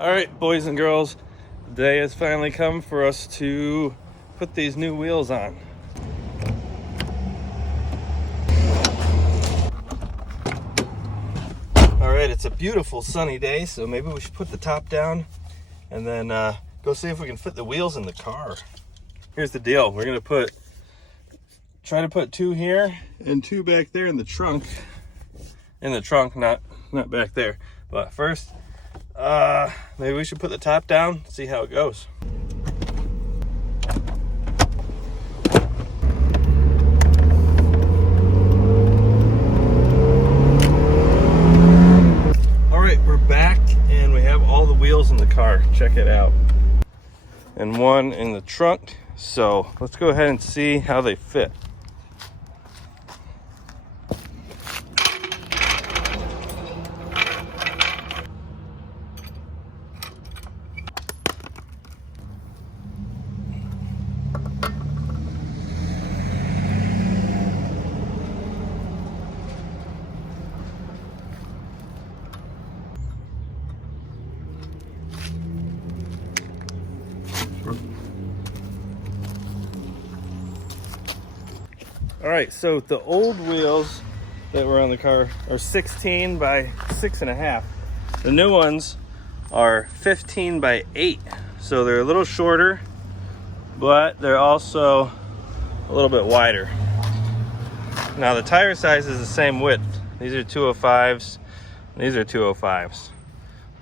All right, boys and girls, the day has finally come for us to put these new wheels on. All right, it's a beautiful sunny day, so maybe we should put the top down and then go see if we can fit the wheels in the car. Here's the deal. We're gonna try to put two here and two back there in the trunk. In the trunk, not back there. But first, maybe we should put the top down, see how it goes. All right, we're back and we have all the wheels in the car. Check it out. And one in the trunk. So let's go ahead and see how they fit. All right, so the old wheels that were on the car are 16 by 6.5. The new ones are 15 by 8. So they're a little shorter, but they're also a little bit wider. Now the tire size is the same width. These are 205s, and these are 205s.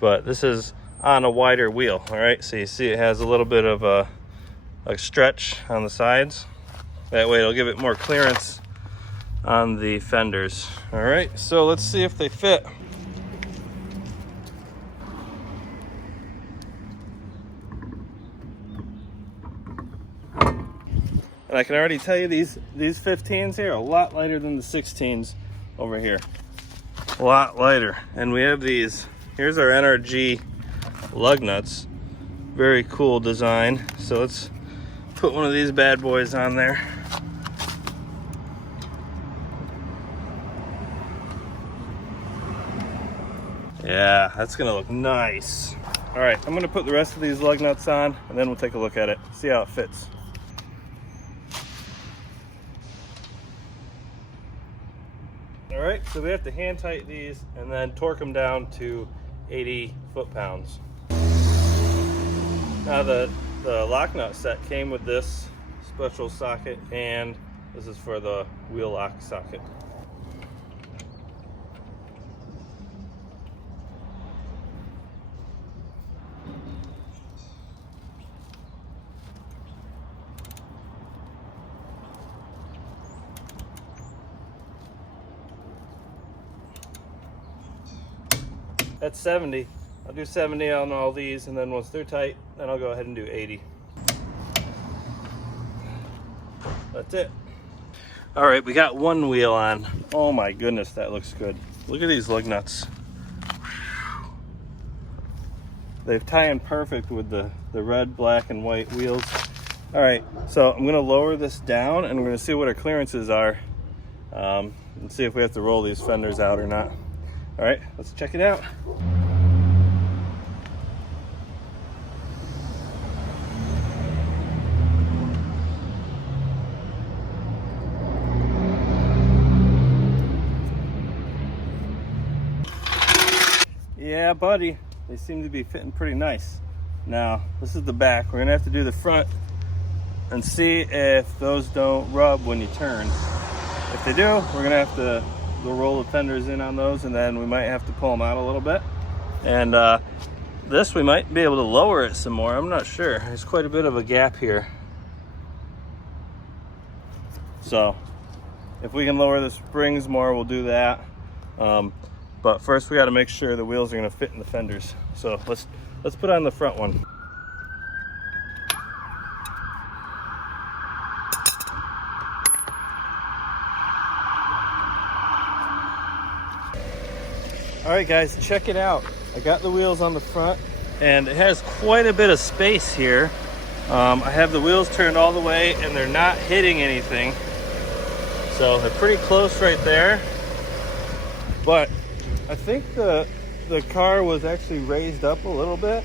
But this is on a wider wheel, all right? So you see it has a little bit of a stretch on the sides. That way it'll give it more clearance on the fenders. All right, so let's see if they fit. And I can already tell you these 15s here are a lot lighter than the 16s over here. A lot lighter. And we have these, here's our NRG lug nuts. Very cool design. So let's put one of these bad boys on there. Yeah, that's gonna look nice. All right, I'm gonna put the rest of these lug nuts on and then we'll take a look at it, see how it fits. All right, so we have to hand tighten these and then torque them down to 80 foot-pounds. Now the lock nut set came with this special socket, and this is for the wheel lock socket. That's 70. I'll do 70 on all these, and then once they're tight, then I'll go ahead and do 80. That's it. All right, we got one wheel on. Oh my goodness, that looks good. Look at these lug nuts. They've tie in perfect with the red, black, and white wheels. All right, so I'm gonna lower this down and we're gonna see what our clearances are and see if we have to roll these fenders out or not. All right, let's check it out. Yeah, buddy, they seem to be fitting pretty nice. Now, this is the back. We're gonna have to do the front and see if those don't rub when you turn. If they do, we're gonna have to roll the fenders in on those, and then we might have to pull them out a little bit. And this, we might be able to lower it some more. I'm not sure. There's quite a bit of a gap here. So if we can lower the springs more, we'll do that. But first we got to make sure the wheels are going to fit in the fenders. So let's put on the front one. All right guys, check it out. I got the wheels on the front and it has quite a bit of space here. I have the wheels turned all the way and they're not hitting anything. So they're pretty close right there. But I think the the car was actually raised up a little bit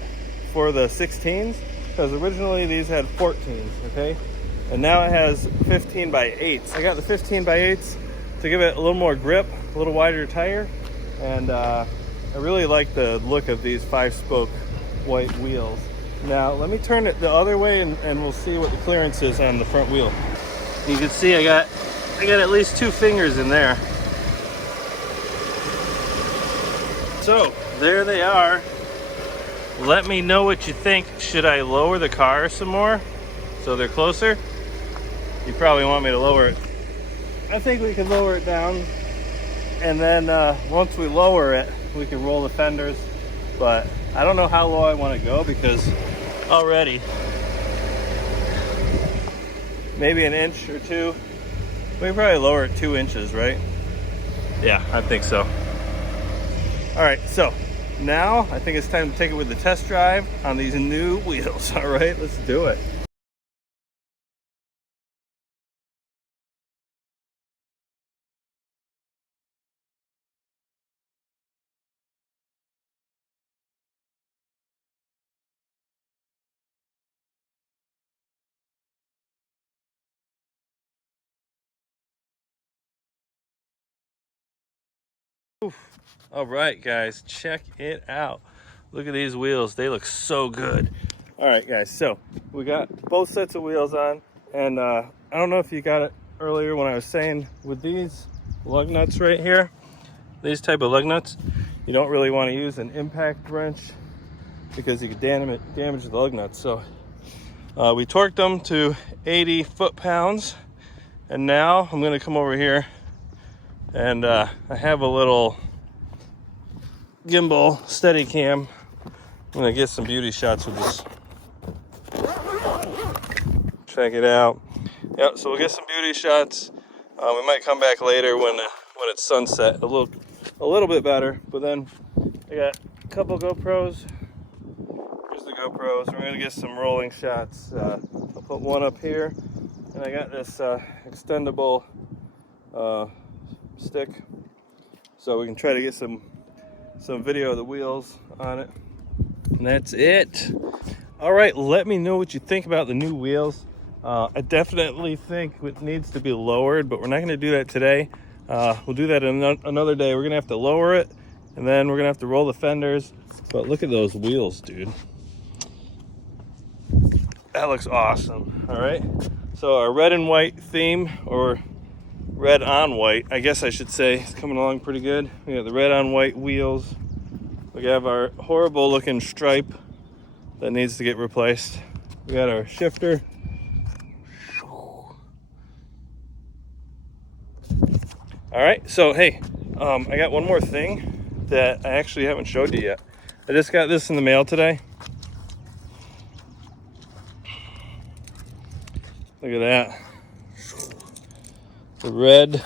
for the 16s, because originally these had 14s, okay? And now it has 15 by 8s. I got the 15 by 8s to give it a little more grip, a little wider tire, and I really like the look of these 5-spoke white wheels. Now let me turn it the other way and we'll see what the clearance is on the front wheel. You can see I got at least 2 fingers in there. So there they are. Let me know what you think. Should I lower the car some more so they're closer? You probably want me to lower it. I think we can lower it down, and then once we lower it, we can roll the fenders. But I don't know how low I want to go, because already maybe an inch or 2. We can probably lower it 2 inches, right? Yeah, I think so. All right, so now I think it's time to take it with the test drive on these new wheels. All right, let's do it. All right, guys, check it out. Look at these wheels. They look so good. All right, guys, so we got both sets of wheels on, and I don't know if you got it earlier when I was saying with these lug nuts right here, these type of lug nuts, you don't really want to use an impact wrench because you could damage the lug nuts. So we torqued them to 80 foot-pounds, and now I'm going to come over here, and I have a little gimbal steady cam. I'm gonna get some beauty shots with this. Check it out. Yep, so we'll get some beauty shots. We might come back later when it's sunset, a little bit better. But then I got a couple GoPros. Here's the GoPros. We're gonna get some rolling shots. I'll put one up here, and I got this extendable stick, so we can try to get some video of the wheels on it. And that's it. All right, let me know what you think about the new wheels. I definitely think it needs to be lowered, but we're not going to do that today. We'll do that another day. We're going to have to lower it, and then we're going to have to roll the fenders. But look at those wheels, dude. That looks awesome. All right, so our red and white theme, or red on white, I guess I should say, is coming along pretty good. We got the red on white wheels. We have our horrible looking stripe that needs to get replaced. We got our shifter. All right, so hey, I got one more thing that I actually haven't showed you yet. I just got this in the mail today. Look at that. The red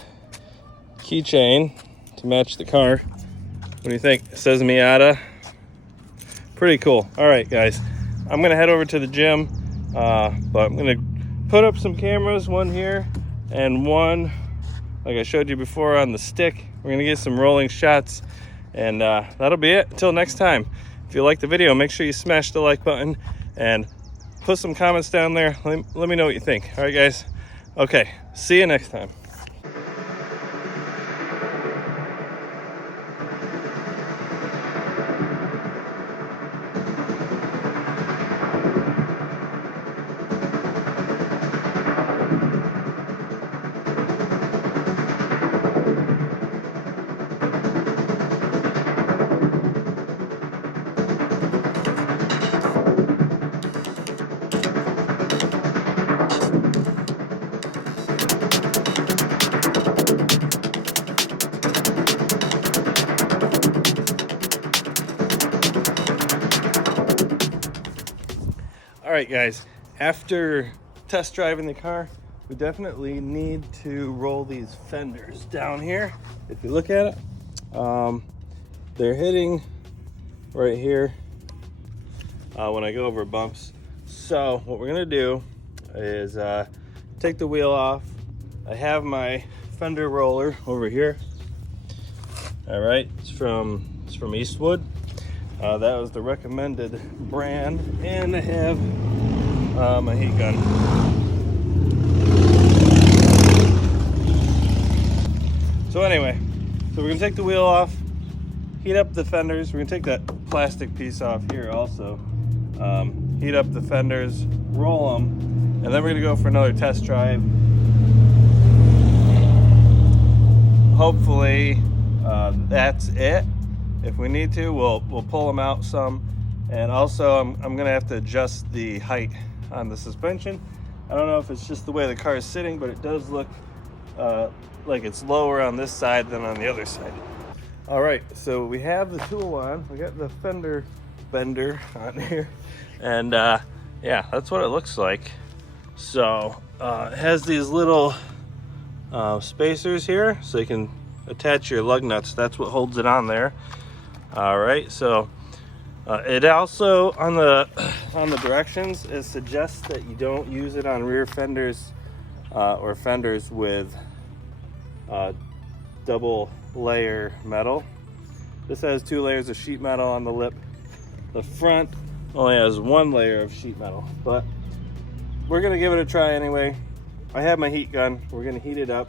keychain to match the car. What do you think? It says Miata. Pretty cool. All right, guys, I'm gonna head over to the gym, but I'm gonna put up some cameras, one here and one, like I showed you before, on the stick. We're gonna get some rolling shots, and that'll be it. Until next time, if you like the video, make sure you smash the like button and put some comments down there. Let me know what you think. All right, guys. Okay, see you next time. All right, guys, after test driving the car, we definitely need to roll these fenders down here. If you look at it, they're hitting right here when I go over bumps. So what we're gonna do is take the wheel off. I have my fender roller over here. All right, it's from from Eastwood. That was the recommended brand, and I have my heat gun. So anyway, so we're gonna take the wheel off, heat up the fenders. We're gonna take that plastic piece off here also. Heat up the fenders, roll them, and then we're gonna go for another test drive. Hopefully that's it. If we need to, we'll pull them out some. And also I'm gonna have to adjust the height on the suspension. I don't know if it's just the way the car is sitting, but it does look like it's lower on this side than on the other side. All right, so we have the tool on. We got the fender bender on here, and yeah, that's what it looks like. So it has these little spacers here, so you can attach your lug nuts. That's what holds it on there. All right, so it also on the directions, it suggests that you don't use it on rear fenders or fenders with double layer metal. This has 2 layers of sheet metal on the lip. The front only has 1 layer of sheet metal, but we're gonna give it a try anyway. I have my heat gun. We're gonna heat it up,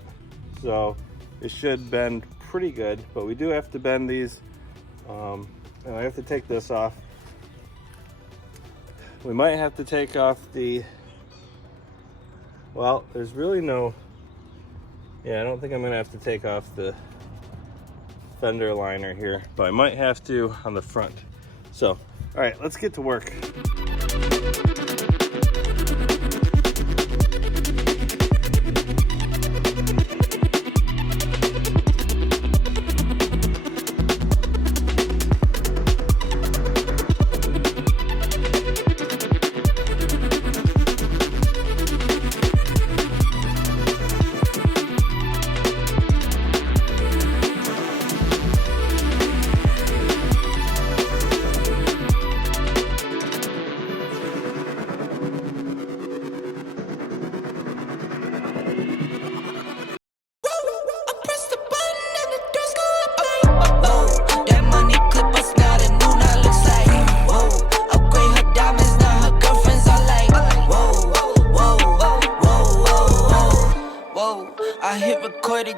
so it should bend pretty good, but we do have to bend these. And I have to take this off. We might have to take off the, well, there's really no, yeah, I don't think I'm gonna have to take off the fender liner here, but I might have to on the front. So, all right, let's get to work.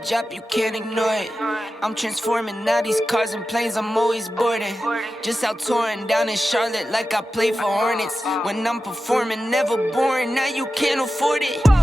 Drop, you can't ignore it. I'm transforming now these cars and planes, I'm always boarding. Just out touring down in Charlotte like I play for Hornets. When I'm performing, never boring, now you can't afford it.